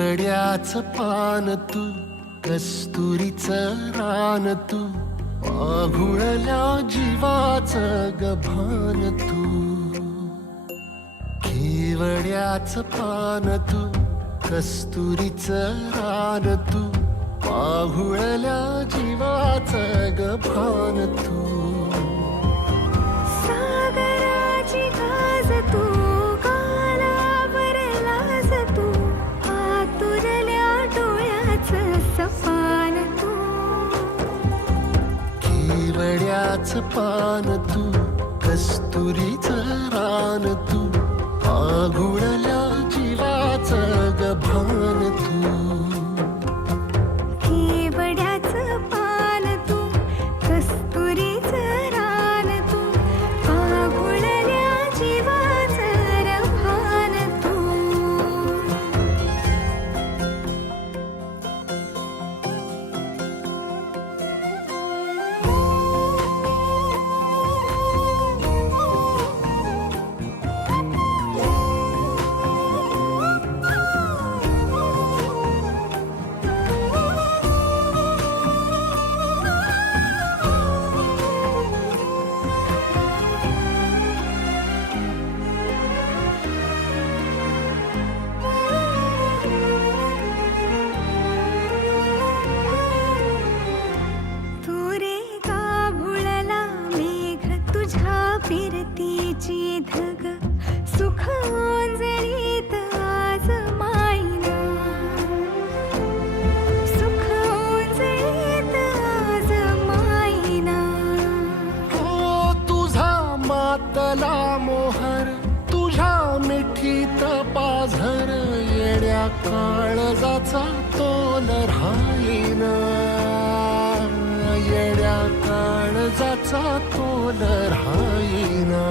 केवड्याचं पान तू, कस्तुरीचं रान तू, आघुळल्या जीवाचं गभान तू. केवड्याचं पान तू, कस्तुरीचं रान तू, आघुळल्या जीवाचं गभान तू. सागराची गाज तू, कालावरलाज तू, आतुरल्या डोळ्याचं सपान तू. केवड्याचं पान तू, कस्तुरीचं रान तू, आघुळल्या जीवाचं गभान तू. केवड्याचं पान तू, कस्तुरीचं रान तू, आघुळल्या जीवाचं रभान तू. फिरतीची धग सुख ओंजळीत आज मायना, सुख ओंजळीत आज मायना. हो तुझा मातला मोहर, तुझ्या मिठीत पाझर, येड्या काळजाचा तोल राहीना, येड्या काळजाचा तोल राहीना.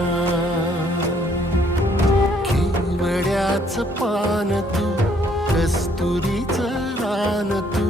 केवड्याचं पान तू, कस्तुरीचं रान तू,